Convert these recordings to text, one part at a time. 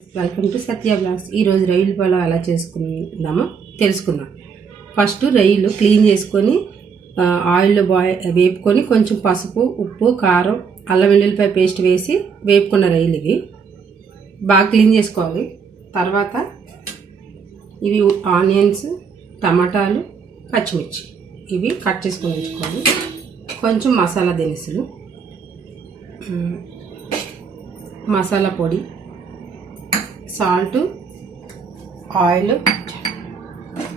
Welcome to Satya blogs. ఈరోజు రొయ్యల పులావ్ ఎలా చేసుకుందామో తెలుసుకుందాం. ఫస్ట్ రొయ్యలు క్లీన్ చేసుకొని ఆయిల్లో వేపుకొని కొంచెం పసుపు, ఉప్పు, కారం, అల్లం వెల్లుల్లిపాయ పేస్ట్ వేసి వేపుకున్న రొయ్యలు ఇవి బాగా క్లీన్ చేసుకోవాలి. తర్వాత ఇవి ఆనియన్స్, టమాటాలు, పచ్చిమిర్చి ఇవి కట్ చేసుకొని ఉంచుకోవాలి. కొంచెం మసాలా దినుసులు, మసాలా పొడి, సాల్ట్, ఆయిల్,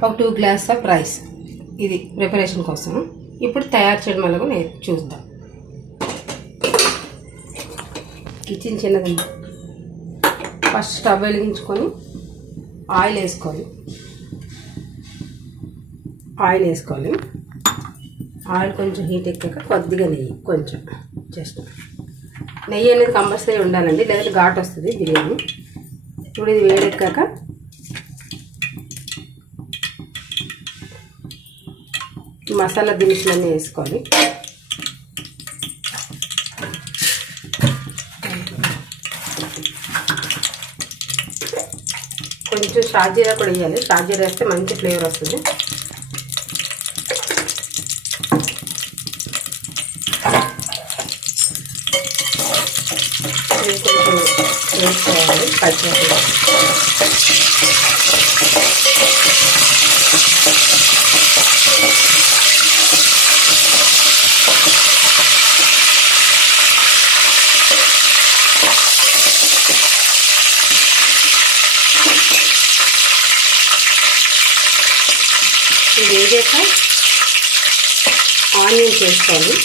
ఒక 2 గ్లాస్ ఆఫ్ రైస్. ఇది ప్రిపరేషన్ కోసం. ఇప్పుడు తయారు చేయడం వల్ల చూద్దాం. కిచెన్ చిన్నది. ఫస్ట్ స్టవ్ వెలిగించుకొని ఆయిల్ వేసుకోవాలి. ఆయిల్ కొంచెం హీట్ ఎక్కాక కొద్దిగా నెయ్యి, కొంచెం జస్ట్ నెయ్యి అనేది కంపల్సరీ ఉండాలండి, లేదంటే ఘాట్ వస్తుంది బిర్యానీ. ఇప్పుడు ఇది వేడెక్కాక మసాలా దినుసులన్నీ వేసుకోవాలి. కొంచెం షాజీరా కూడా వేయాలి. షాజీరా వేస్తే మంచి ఫ్లేవర్ వస్తుంది. కొంచెం వేసుకోవాలి పచ్చిమిరపకాయలు. ఇది వేసాక ఆనియన్స్ వేసుకోవాలి.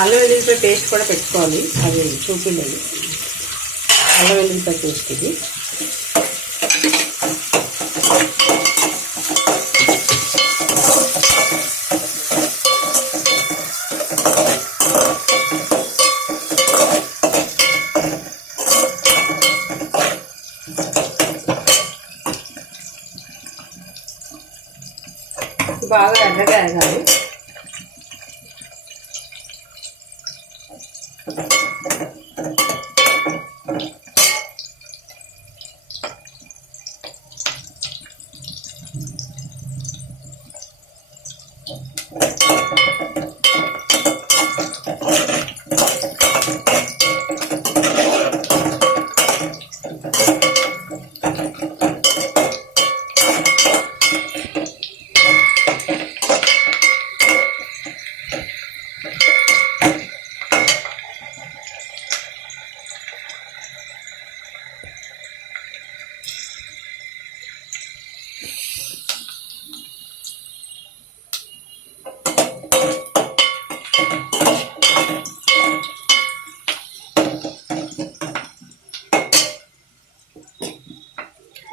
అల్లం వెల్లుల్లిపాయ పేస్ట్ కూడా పెట్టుకోవాలి. అది చూపించండి. అల్లం వెల్లుల్లిపాయ పేస్ట్ ఇది. బాగా ఎర్రగా ఎగాలి.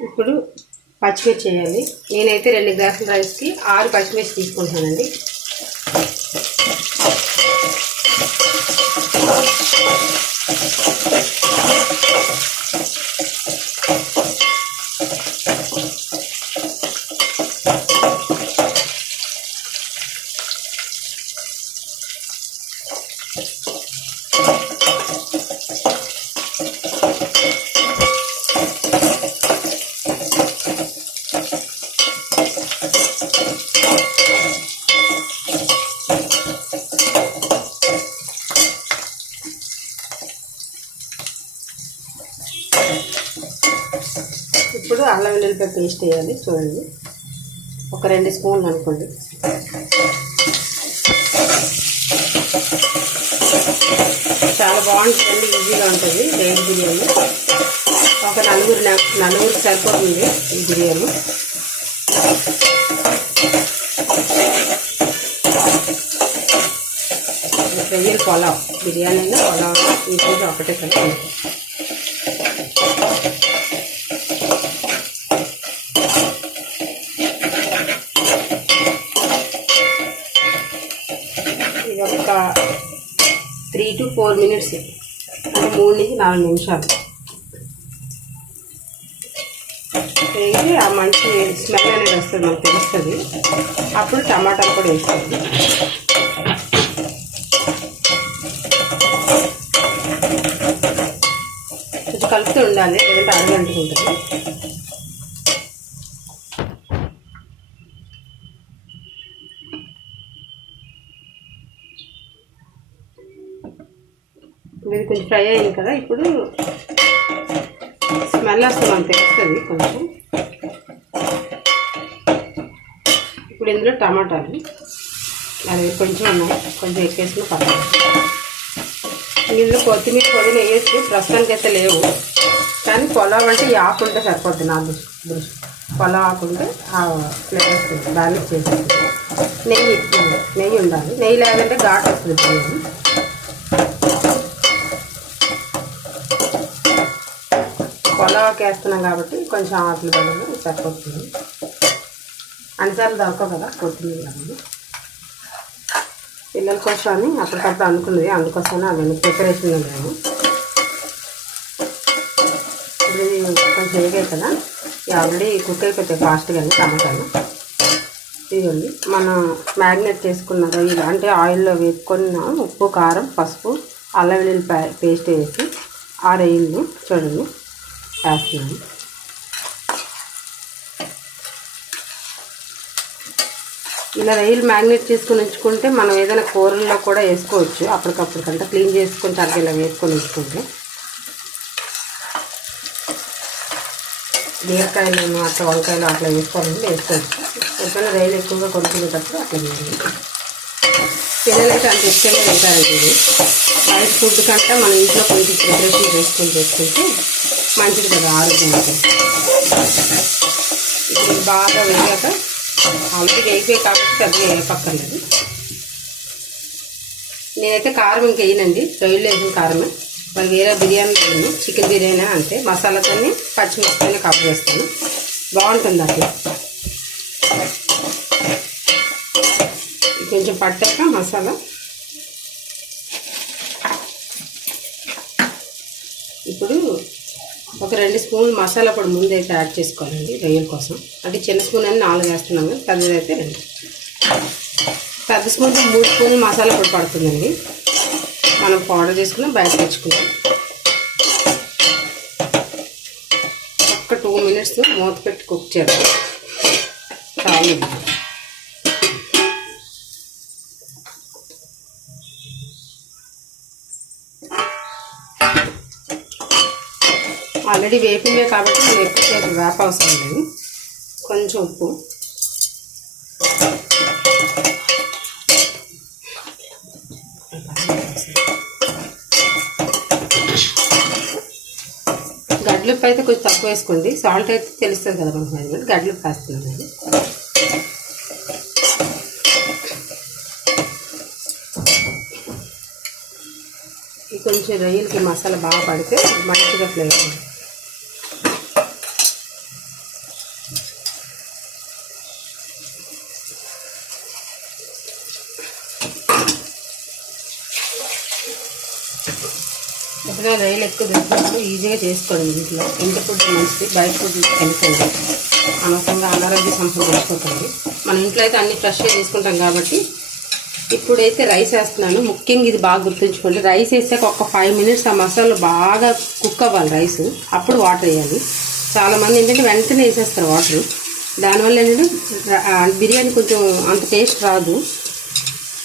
ఇప్పుడు పచ్చిమిర్చి చేయాలి. నేనైతే 2 గ్లాసుల రైస్కి 6 పచ్చిమిర్చి తీసుకుంటానండి. ఇప్పుడు అల్లం వెల్లుల్లిపాయ పేస్ట్ వేయాలి. చూడండి, ఒక 2 స్పూన్లు అనుకోండి. చాలా బాగుంటుందండి, ఈజీగా ఉంటుంది రైస్ బిర్యానీ. ఒక నలుగురికి సరిపోతుంది ఈ బిర్యానీ. రొయ్యల పులావ్, బిర్యానీ అయినా పులావ్ ఈజీగా ఒకటే కదా. 4 minutes, అంటే 3 నుంచి 4 నిమిషాలు వేసి ఆ మంచి స్మెల్ అనేది వస్తుంది, మనకు తెలుస్తుంది. అప్పుడు టమాటాలు కూడా వేసుకోండి. కొంచెం కలుపుతూ ఉండాలి, లేదంటే అడగంటుకుంటుంది. ఇది కొంచెం ఫ్రై అయింది కదా, ఇప్పుడు స్మెల్ వస్తుంది, మనకు తెలుస్తుంది కొంచెం. ఇప్పుడు ఇందులో టమాటాలు అది కొంచెం ఉన్నాయి, కొంచెం ఎక్కేసిన పర్లేదు. ఇందులో కొత్తిమీర పుదీనా వేయచ్చు, ప్రస్తుతానికి అయితే లేవు. కానీ పులావ్ అంటే ఈ ఆకు ఉంటే సరిపోద్ది. నా దృష్టి పులావ్ ఆకు ఉంటే ఆ ఫ్లేవర్స్ బ్యాలెన్స్ చేసేది. నెయ్యి ఉండాలి, నెయ్యి లేదంటే ఘాటు వస్తుంది బిర్యానీ. పులావ్కి వేస్తున్నాం కాబట్టి కొంచెం ఆకులు బదులు సరిపోతుంది. అన్నిసార్లు దొరకవు కదా కొత్తిమీర అవన్నీ. పిల్లల కోసం అని అప్పటికప్పుడు అనుకున్నది, అందుకోసమే అవన్నీ ప్రిపరేషన్ ఉండేము. ఇప్పుడు కొంచెం వేగాయి కదా, ఆల్రెడీ కుక్ అయిపోతాయి ఫాస్ట్గానే టమాటాలు. ఇదిగోండి మనం మ్యారినేట్ చేసుకున్న రొయ్యలు, అంటే ఆయిల్లో వేసుకున్న ఉప్పు, కారం, పసుపు, అల్లం వెల్లుల్లి పేస్ట్ వేసి ఆ రొయ్యల్ని చూడండి వేస్తున్నాను. ఇలా రొయ్యలు మ్యారినేట్ చేసుకొని ఉంచుకుంటే మనం ఏదైనా కూరల్లో కూడా వేసుకోవచ్చు. అప్పటికప్పుడు కంటే క్లీన్ చేసుకొని చక్కగా ఇలా వేసుకొని ఉంచుకుంటే. బీరకాయలు అట్లా వంకాయలు అట్లా వేసుకోవాలంటే వేసుకోవచ్చు. ఎప్పుడైనా రొయ్యలు ఎక్కువగా కొనుక్కునేటప్పుడు అట్లా వేయాలి. పిల్లలైతే అంత ఇష్టంగా తింటారండి. ఇది బయట ఫుడ్ కంటే మన ఇంట్లో కొంచెం ప్రిపరేషన్ చేసుకుంటే మంచిది కదా ఆరోగ్యానికి. ఇప్పుడు బాగా వేయాక ఆల్రెడీ అయిపోయి కాబట్టి పెద్దగా వేయపక్కర్లేదు. నేనైతే కారం ఇంక వేయనండి, రొయ్యలు వేసిన కారమే. మరి వేరే బిర్యానీ వేయను, చికెన్ బిర్యానీ అంతే. మసాలాతోనే పచ్చిమిరపకాయలు కవర్ చేస్తాను, బాగుంటుంది అట్లా. కొంచెం పట్టాక మసాలా ఇప్పుడు ఒక 2 స్పూన్లు మసాలా పొడి ముందైతే యాడ్ చేసుకోవాలండి రొయ్యల కోసం. అంటే చిన్న స్పూన్ అని 4 వేస్తున్నాము, పెద్దదైతే 2. పెద్ద స్పూన్కి 3 స్పూన్లు మసాలా పొడి పడుతుందండి. మనం పౌడర్ చేసుకున్నాం, బయట తెచ్చుకున్నాం. ఒక్క 2 minutes మూత పెట్టి కుక్ చేద్దాం చాలు. ఆల్రెడీ వేపిందే కాబట్టి మనం ఎక్కువసేపు వేప అవసరం లేదు. కొంచెం ఉప్పు, గడ్లుప్పు అయితే కొంచెం తక్కువ వేసుకోండి. సాల్ట్ అయితే తెలుస్తుంది కదా మనకు, మెజర్మెంట్. గడ్లుప్పు వేస్తున్నాను అది. కొంచెం రొయ్యలకి మసాలా బాగా పడితే మంచిగా ఫ్లేవర్. ఎప్పుడైనా రొయ్యలు ఎక్కువ దొరికినప్పుడు ఈజీగా చేసుకోండి ఇంట్లో. ఇంటి ఫుడ్ మంచిది, బయట ఫుడ్ వెళ్ళకండి, అనవసరంగా అనారోగ్య సమస్యలు తెచ్చుకోకండి. మన ఇంట్లో అయితే అన్ని ఫ్రెష్గా చేసుకుంటాం కాబట్టి. ఇప్పుడైతే రైస్ వేస్తున్నాను. ముఖ్యంగా ఇది బాగా గుర్తుంచుకోండి, రైస్ వేసాక ఒక 5 minutes ఆ మసాలా బాగా కుక్ అవ్వాలి రైస్, అప్పుడు వాటర్ వేయాలి. చాలామంది ఏంటంటే వెంటనే వేసేస్తారు వాటర్. దానివల్ల ఏంటంటే బిర్యానీ కొంచెం అంత టేస్ట్ రాదు.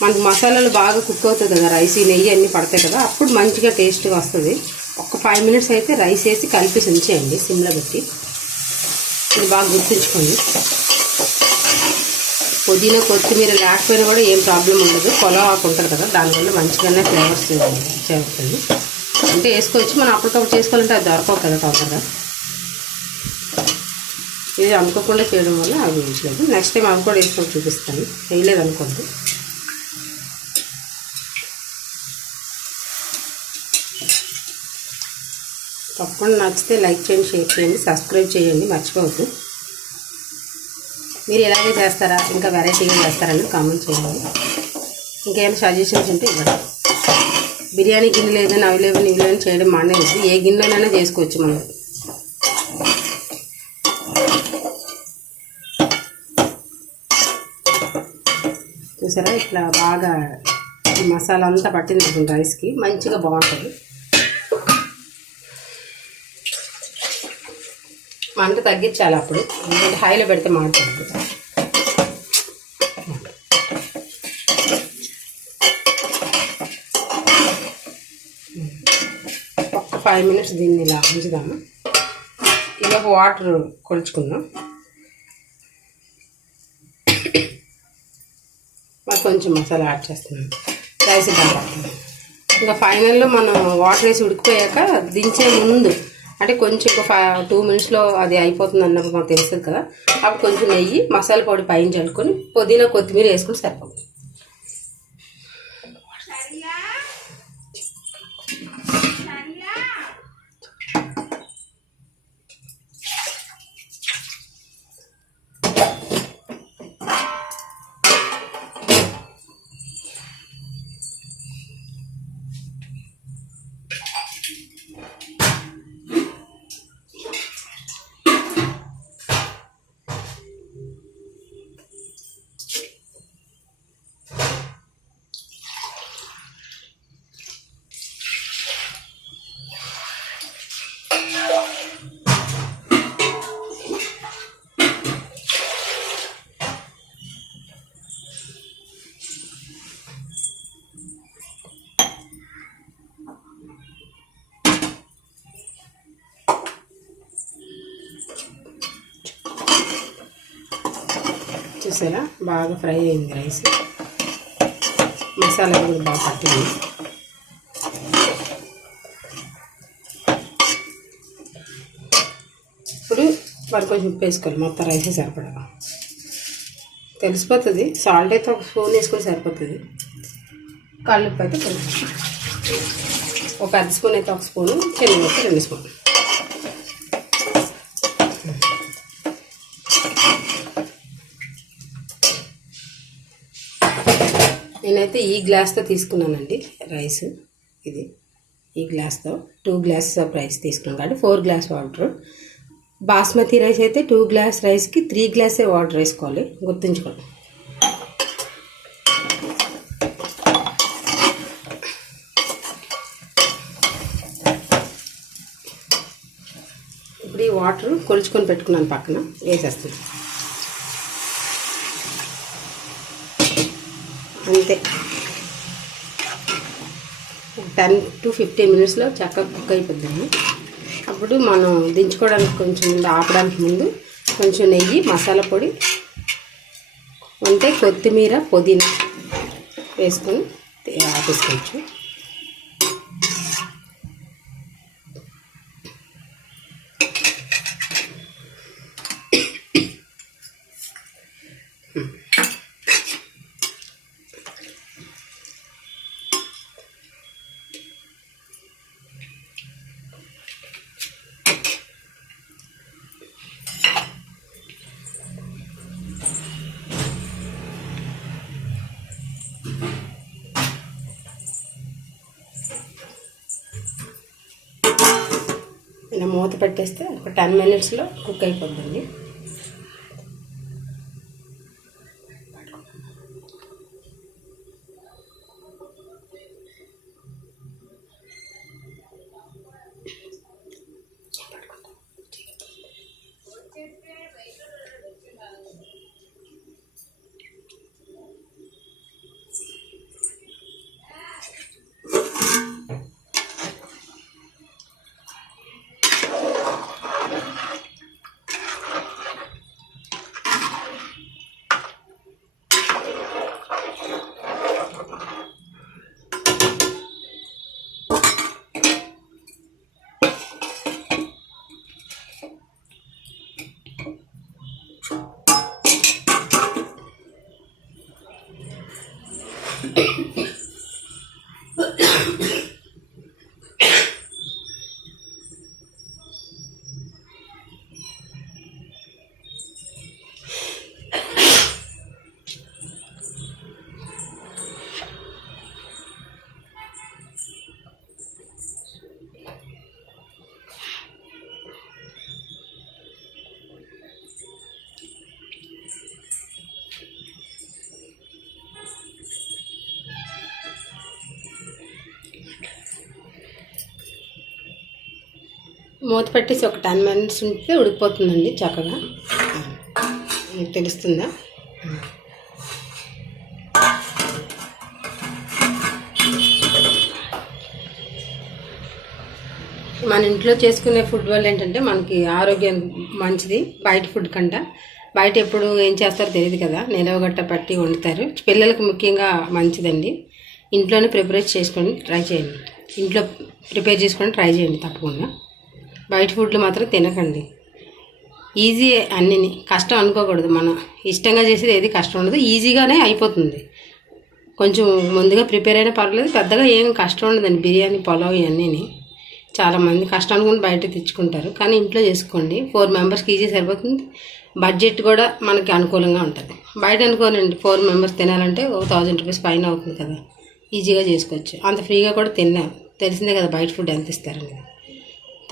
మనకు మసాలాలు బాగా కుక్ అవుతుంది కదా, రైస్, నెయ్యి అన్నీ పడతాయి కదా, అప్పుడు మంచిగా టేస్ట్గా వస్తుంది. ఒక 5 minutes అయితే రైస్ వేసి కలిపి ఉంచేయండి సిమ్లో పెట్టి. ఇది బాగా గుర్తుంచుకోండి. పుదీనా కొత్తిమీర లేకపోయినా కూడా ఏం ప్రాబ్లం ఉండదు. పులావ్ ఆకు ఉంటుంది కదా, దానివల్ల మంచిగానే ఫ్లేవర్స్ చేస్తుంది. అంటే వేసుకోవచ్చు, మనం అప్పటికప్పుడు చేసుకోవాలంటే అది దొరకవు కదా తొందరగా. ఇది అనుకోకుండా చేయడం వల్ల అవి వేయట్లేదు. నెక్స్ట్ టైం అవి కూడా వేసుకొని చూపిస్తాను, వేయలేదు అనుకోండి. తప్పకుండా నచ్చితే లైక్ చేయండి, షేర్ చేయండి, సబ్స్క్రైబ్ చేయండి, మర్చిపోవద్దు. మీరు ఎలాగే చేస్తారా, ఇంకా వెరైటీగా చేస్తారని కామెంట్ చేయండి. ఇంకేమైనా సజెషన్స్ ఉంటే ఇవ్వండి. బిర్యానీ గిన్నె లేదని అవి లేవని ఇవి లేవని చేయడం మానేది, ఏ గిన్నెలోనైనా చేసుకోవచ్చు మనం. చూసారా ఇట్లా బాగా ఈ మసాలా అంతా పట్టింది రైస్కి, మంచిగా బాగుంటుంది. మంట తగ్గించాలి అప్పుడు, ఎందుకంటే హైలో పెడితే మాడుతుంది. ఒక 5 minutes దీన్ని ఇలా ఉంచుదాము. ఇలా వాటర్ కొలుచుకుందాం. మరి కొంచెం మసాలా యాడ్ చేస్తున్నాం, రైస్ పడుతుంది. ఇంకా ఫైనల్లో మనం వాటర్ వేసి ఉడికిపోయాక దించే ముందు, అంటే కొంచెం ఒక 2 minutesలో అది అయిపోతుంది అన్నప్పుడు మనకు తెలుస్తుంది కదా, అప్పుడు కొంచెం నెయ్యి మసాలా పొడి పైన చల్లుకొని పుదీనా కొత్తిమీర వేసుకొని సరిపోతుంది. చూసారా బాగా ఫ్రై అయింది రైస్, మసాలా కూడా బాగా పట్టింది. ఇప్పుడు మరి కొంచెం ఉప్పు వేసుకోవాలి, మొత్తం రైస్ సరిపడా తెలిసిపోతుంది. సాల్ట్ అయితే ఒక స్పూన్ వేసుకొని సరిపోతుంది. కల్లుప్పు అయితే కొంచెం ఒక 1/2 స్పూన్ అయితే 1 స్పూను, శనగపప్పు 2 స్పూన్లు. నేనైతే ఈ గ్లాస్తో తీసుకున్నానండి రైస్. ఇది ఈ గ్లాస్తో 2 glasses ఆఫ్ రైస్ తీసుకున్నాను కాబట్టి 4 glasses వాటర్. బాస్మతి రైస్ అయితే 2 glasses రైస్కి 3 glasses వాటర్ వేసుకోవాలి, గుర్తుంచుకోండి. ఇప్పుడు ఈ వాటర్ కొలుచుకొని పెట్టుకున్నాను, పక్కన వేసేస్తాను. అంతే, 10 to 15 minutesలో చక్కగా కుక్ అయిపోద్దాము. అప్పుడు మనం దించుకోవడానికి కొంచెం ముందు, ఆపడానికి ముందు కొంచెం నెయ్యి, మసాలా పొడి, అంటే కొత్తిమీర, పుదీనా వేసుకొని ఆపేసుకోవచ్చు. ఇలా మూత పెట్టేస్తే ఒక 10 minutesలో కుక్ అయిపోతుంది. మూత పెట్టేసి ఒక 10 minutes ఉంటే ఉడికిపోతుందండి చక్కగా. మీకు తెలుస్తుందా? మన ఇంట్లో చేసుకునే ఫుడ్ వల్ల ఏంటంటే మనకి ఆరోగ్యం మంచిది బయట ఫుడ్ కంటే. బయట ఎప్పుడు ఏం చేస్తారో తెలియదు కదా, నిలవగట్ట పట్టి వండుతారు. పిల్లలకు ముఖ్యంగా మంచిదండి. ఇంట్లోనే ప్రిపేర్ చేసుకొని ట్రై చేయండి. ఇంట్లో ప్రిపేర్ చేసుకొని ట్రై చేయండి తప్పకుండా. బయట ఫుడ్లు మాత్రం తినకండి. ఈజీ అన్నిని కష్టం అనుకోకూడదు. మనం ఇష్టంగా చేసేది ఏది కష్టం ఉండదు, ఈజీగానే అయిపోతుంది. కొంచెం ముందుగా ప్రిపేర్ అయినా పర్లేదు, పెద్దగా ఏం కష్టం ఉండదండి. బిర్యానీ, పులావ్ ఇవన్నీ చాలామంది కష్టం అనుకుని బయట తెచ్చుకుంటారు, కానీ ఇంట్లో చేసుకోండి. 4 members ఈజీ సరిపోతుంది. బడ్జెట్ కూడా మనకి అనుకూలంగా ఉంటుంది. బయట అనుకోనండి 4 members తినాలంటే ఒక 1000 రూపీస్ పైన అవుతుంది కదా, ఈజీగా చేసుకోవచ్చు. అంత ఫ్రీగా కూడా తెలిసిందే కదా బయట ఫుడ్ ఎంత ఇస్తారని.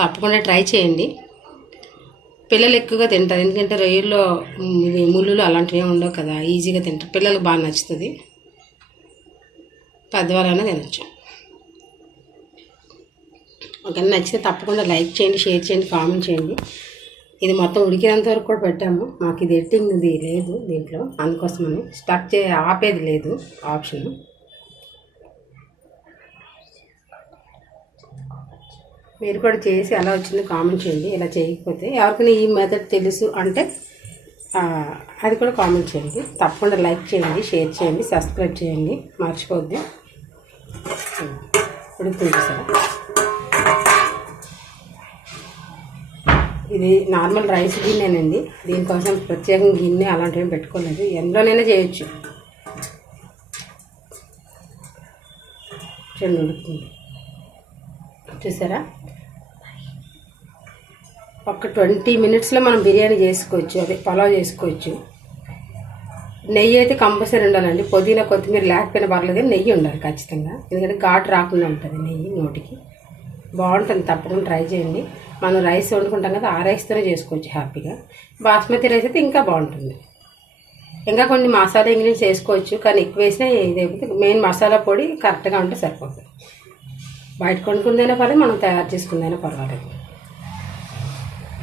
తప్పకుండా ట్రై చేయండి. పిల్లలు ఎక్కువగా తింటారు, ఎందుకంటే రొయ్యల్లో ఇవి ముళ్ళులు అలాంటివి ఏమి ఉండవు కదా, ఈజీగా తింటారు. పిల్లలకు బాగా నచ్చుతుంది, పెద్దవాళ్ళైనా తినచ్చు. ఓకే, నచ్చితే తప్పకుండా లైక్ చేయండి, షేర్ చేయండి, కామెంట్ చేయండి. ఇది మొత్తం ఉడికినంత వరకు కూడా పెట్టాము. మాకు ఇది ఎడిటింగ్ది లేదు దీంట్లో, అందుకోసమని ఆపేది లేదు ఆప్షన్. మీరు కూడా చేసి ఎలా వచ్చిందో కామెంట్ చేయండి. ఇలా చేయకపోతే ఎవరికైనా ఈ మెథడ్ తెలుసు అంటే అది కూడా కామెంట్ చేయండి. తప్పకుండా లైక్ చేయండి, షేర్ చేయండి, సబ్స్క్రైబ్ చేయండి, మర్చిపోద్ది. ఉడుకుతుంది సార్. ఇది నార్మల్ రైస్ గిన్నెనండి, దీనికోసం ప్రత్యేకంగా గిన్నె అలాంటివి పెట్టుకోలేదు, ఎందులోనైనా చేయొచ్చు. చూడండి ఉడుకుతుంది, చూసారా? ఒక 20 minutesలో మనం బిర్యానీ చేసుకోవచ్చు, అదే పులావ్ చేసుకోవచ్చు. నెయ్యి అయితే కంపల్సరీ ఉండాలండి. పుదీనా, కొత్తిమీర లేకపోయినా పర్లేదు, నెయ్యి ఉండాలి ఖచ్చితంగా, ఎందుకంటే ఘాటు రాకుండా ఉంటుంది నెయ్యి నోటికి. బాగుంటుంది, తప్పకుండా ట్రై చేయండి. మనం రైస్ వండుకుంటాం కదా, ఆ రైస్తోనే చేసుకోవచ్చు హ్యాపీగా. బాస్మతి రైస్ అయితే ఇంకా బాగుంటుంది. ఇంకా కొన్ని మసాలా ఇంగ్రీడియంట్స్ వేసుకోవచ్చు, కానీ ఎక్కువ వేసినా ఇదైపోతే మెయిన్ మసాలా పొడి కరెక్ట్గా ఉంటే సరిపోతుంది. బయట కొనుక్కుందైనా పర్లేదు, మనం తయారు చేసుకుందైనా పర్వాలేదు.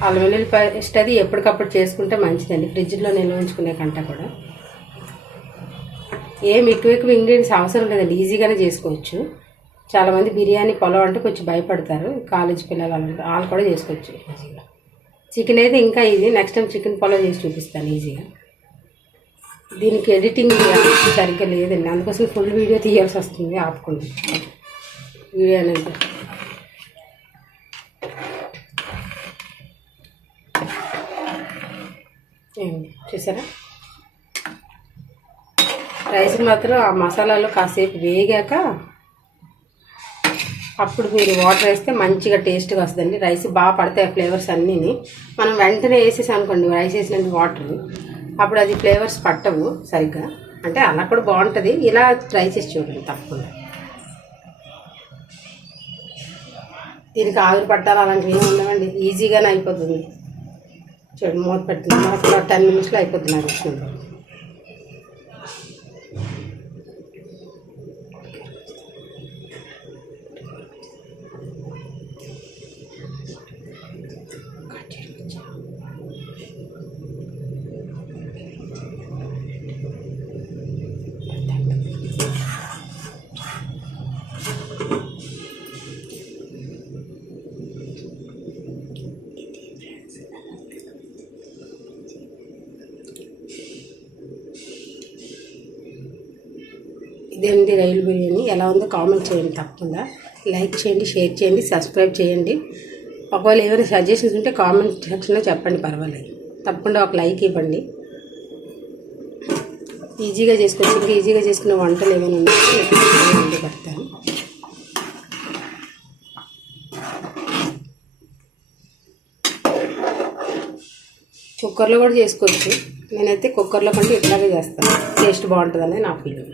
అల్లం వెల్లుల్లి పేస్ట్ అది ఎప్పటికప్పుడు చేసుకుంటే మంచిదండి, ఫ్రిడ్జ్లో నిల్వ ఉంచుకునే కంటే కూడా. ఏం ఎక్కువ ఇంగ్రీడియంట్స్ అవసరం లేదండి, ఈజీగానే చేసుకోవచ్చు. చాలామంది బిర్యానీ, పులావ్ అంటే కొంచెం భయపడతారు, కాలేజ్ పిల్లలు వాళ్ళు కూడా చేసుకోవచ్చు ఈజీగా. చికెన్ అయితే ఇంకా easy, next time chicken pulao చేసి చూపిస్తాను ఈజీగా. దీనికి ఎడిటింగ్ సరిగ్గా లేదండి, అందుకోసం ఫుల్ వీడియో తీయాల్సి వస్తుంది ఆపుకుంది వీడియో అనేది. చూసారా? రైస్ మాత్రం ఆ మసాలాలో కాసేపు వేగాక అప్పుడు మీరు వాటర్ వేస్తే మంచిగా టేస్ట్గా వస్తుందండి. రైస్ బాగా పడతాయి ఫ్లేవర్స్ అన్నీని. మనం వెంటనే వేసేసి అనుకోండి రైస్ వేసినందుకు వాటర్, అప్పుడు అది ఫ్లేవర్స్ పట్టవు సరిగ్గా. అంటే అలా కూడా బాగుంటుంది, ఇలా ట్రై చేసి చూడండి తప్పకుండా. దీనికి ఆవిరి పట్టాలి అలాంటివి ఏమి ఉండవండి, ఈజీగానే అయిపోతుంది. చూడండి మూత పెడుతుంది, మనకు 10 minutesలో అయిపోతుంది నాకు వచ్చినంత. ఇదేంటి రైలు బిర్యానీ ఎలా ఉందో కామెంట్ చేయండి. తప్పకుండా లైక్ చేయండి, షేర్ చేయండి, సబ్స్క్రైబ్ చేయండి. ఒకవేళ ఏమైనా సజెషన్స్ ఉంటే కామెంట్ సెక్షన్లో చెప్పండి, పర్వాలేదు. తప్పకుండా ఒక లైక్ ఇవ్వండి. ఈజీగా చేసుకోవచ్చు. ఇంకా ఈజీగా చేసుకునే వంటలు ఏమైనా ఉంటే పెడతాను. కుక్కర్లో కూడా చేసుకోవచ్చు, నేనైతే కుక్కర్లో కంటే ఇట్లాగే చేస్తాను, టేస్ట్ బాగుంటుంది అనేది నా ఫీలింగ్.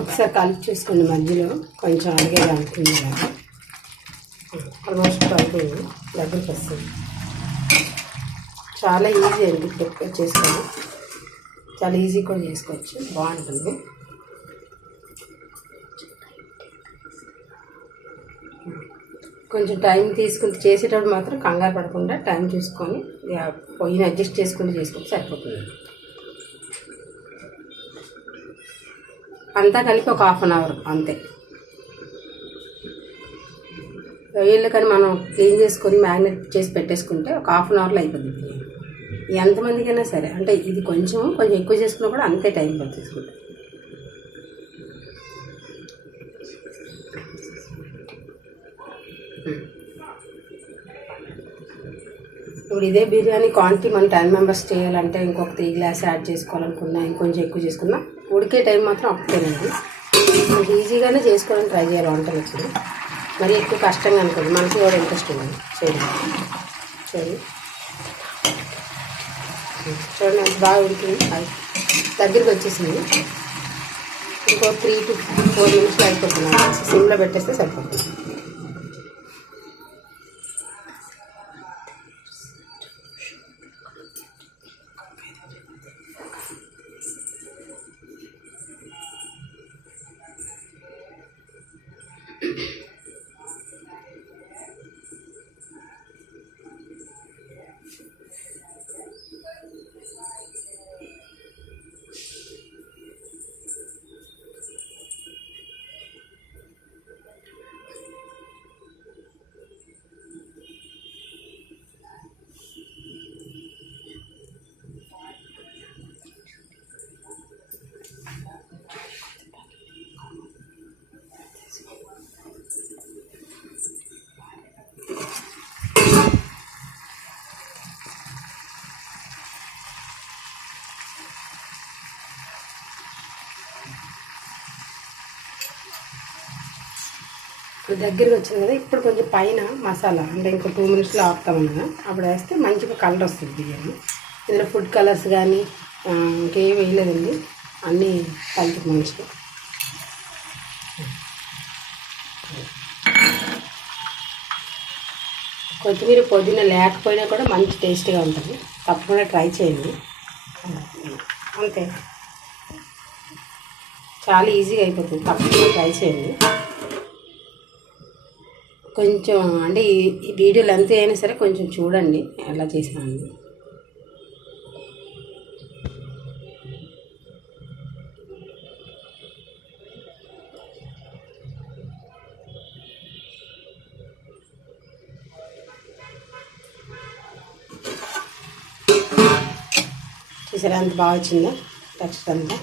ఒకసారి కలిపి చూసుకోండి, మధ్యలో కొంచెం అడిగేది అనుకుంది కదా, ఆల్మోస్ట్ అయిపోయింది, దగ్గరికి వస్తుంది. చాలా ఈజీ అండి, ప్రిపేర్ చేసుకోండి, చాలా ఈజీ కూడా చేసుకోవచ్చు, బాగుంటుంది. కొంచెం టైం తీసుకుని చేసేటప్పుడు మాత్రం కంగారు పడకుండా టైం చూసుకొని పొయ్యిని అడ్జస్ట్ చేసుకుని చేసుకుంటే సరిపోతుంది. అంతా కలిపి ఒక 1/2 అవర్ అంతే. రొయ్యలు కానీ మనం క్లీన్ చేసుకొని మ్యారినేట్ చేసి పెట్టేసుకుంటే ఒక 1/2 అవర్లో అయిపోతుంది. ఎంతమందికైనా సరే, అంటే ఇది కొంచెం ఎక్కువ చేసుకున్నా కూడా అంతే టైం పడుతుంది. ఇప్పుడు ఇదే బిర్యానీ క్వాంటిటీ మనం 10 మెంబర్స్ చేయాలంటే ఇంకొక 3 గ్లాస్ యాడ్ చేసుకోవాలనుకున్నా, ఇంకొంచెం ఎక్కువ చేసుకున్నా ఉడికే టైం మాత్రం ఒకటేనండి. ఈజీగానే చేసుకోవడానికి ట్రై చేయాలి వంటలు. ఇప్పుడు మరి ఎక్కువ కష్టంగా అనుకోండి, మనకి కూడా ఇంట్రెస్ట్ ఉంది చేయండి. చూడండి అంత బాగా ఉడికింది, దగ్గరికి వచ్చేసింది. ఇంకో 3 to 4 నిమిషాలు అయిపోతుంది, సిమ్లో పెట్టేస్తే సరిపోతుంది. దగ్గరికి వచ్చింది కదా, ఇప్పుడు కొంచెం పైన మసాలా అంటే ఇంకో 2 మినిట్స్లో ఆపుతామన్నా, అప్పుడు వేస్తే మంచిగా కలర్ వస్తుంది బిర్యానీ. ఇందులో ఫుడ్ కలర్స్ కానీ ఇంకేం వేయలేదండి, అన్నీ కలిపి మంచిగా. కొత్తిమీర పుదీనా లేకపోయినా కూడా మంచి టేస్ట్గా ఉంటుంది, తప్పకుండా ట్రై చేయండి. అంతే, చాలా ఈజీగా అయిపోతుంది. తప్పకుండా ట్రై చేయండి. కొంచెం అంటే ఈ వీడియో లెంత్ అయినా సరే కొంచెం చూడండి ఎలా చేసినాను. చూసారా అంత బాగా వచ్చిందా టెక్స్చర్ అంతా.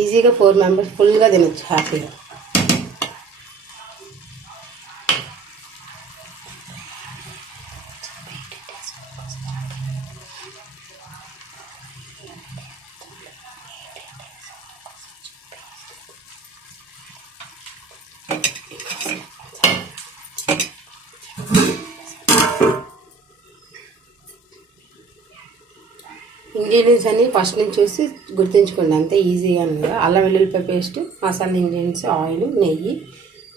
ఈజీగా 4 మెంబర్స్ ఫుల్గా తినొచ్చు హ్యాపీగా. ఇంగ్రీడియంట్స్ అన్నీ ఫస్ట్ నుంచి చూసి గుర్తుంచుకోండి, అంతే ఈజీగా ఉంది. అల్లం వెల్లుల్లిపాయ పేస్ట్, మసాలా ఇంగ్రీడియంట్స్, ఆయిల్, నెయ్యి,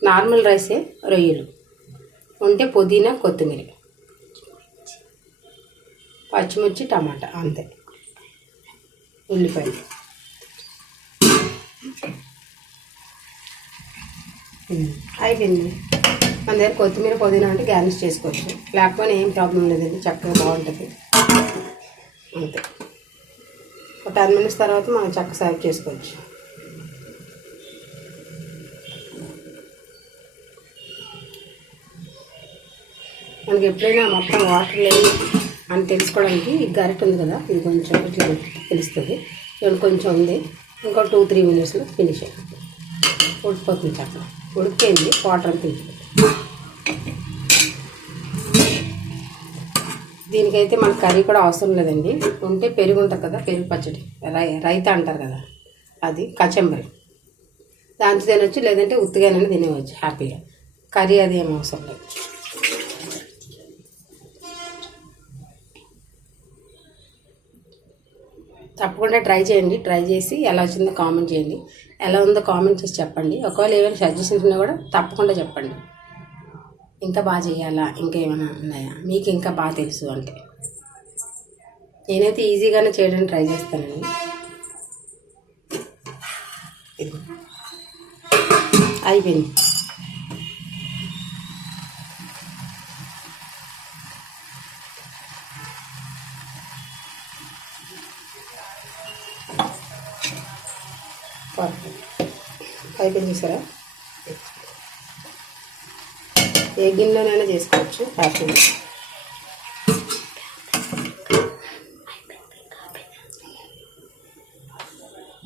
నార్మల్ రైసే, రొయ్యలు ఉంటే పుదీనా, కొత్తిమీర, పచ్చిమిర్చి, టమాటా, అంతే. ఉల్లిపాయలు అయిపోయింది. మన దగ్గర కొత్తిమీర, పుదీనా అంటే గార్నిష్ చేసుకోవచ్చు, లేకపోతే ఏం ప్రాబ్లం లేదండి, చక్కగా బాగుంటుంది. అంతే. ఒక 10 మినిట్స్ తర్వాత మనం చక్క సర్వ్ చేసుకోవచ్చు. మనకి ఎప్పుడైనా మొత్తం వాటర్ లేదు అని తెలుసుకోవడానికి ఈ గరిటె ఉంది కదా, ఇది కొంచెం ఇట్లా తెలుస్తుంది. ఇప్పుడు కొంచెం ఉంది, ఇంకో 2-3 మినిట్స్లో ఫినిష్ అయిపోతుంది. ఉడికిపోతుంది, చక్కగా ఉడికిపోయింది. వాటర్ అంతా దీనికైతే మనకు కర్రీ కూడా అవసరం లేదండి. ఉంటే పెరుగు ఉంటుంది కదా, పెరుగు పచ్చడి, రైతా అంటారు కదా, అది కచంబరి, దాంతో తినొచ్చు, లేదంటే ఉత్తిగానే తినేవచ్చు హ్యాపీగా. కర్రీ అది ఏం అవసరం లేదు. తప్పకుండా ట్రై చేయండి. ట్రై చేసి ఎలా వచ్చిందో కామెంట్ చేయండి. ఎలా ఉందో కామెంట్ చేసి చెప్పండి. ఒకవేళ ఏమైనా సజెషన్స్ ఉన్నా కూడా తప్పకుండా చెప్పండి. ఇంకా బాగా చేయాలా, ఇంకా ఏమైనా ఉన్నాయా, మీకు ఇంకా బాగా తెలుసు అంటే. నేనైతే ఈజీగానే చేయడానికి ట్రై చేస్తానండి. అయిపోయింది. అయిపోయింది చూసారా. ఏ గిన్నెలోనైనా చేసుకోవచ్చు హ్యాపీగా.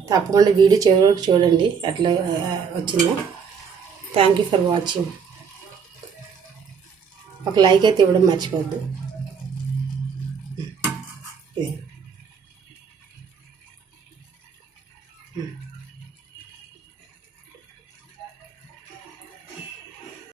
తప్పకుండా వీడియో చివరి వరకు చూడండి ఎట్లా వచ్చిందో. Thank you for watching. ఒక లైక్ అయితే ఇవ్వడం మర్చిపోద్దు. ఇది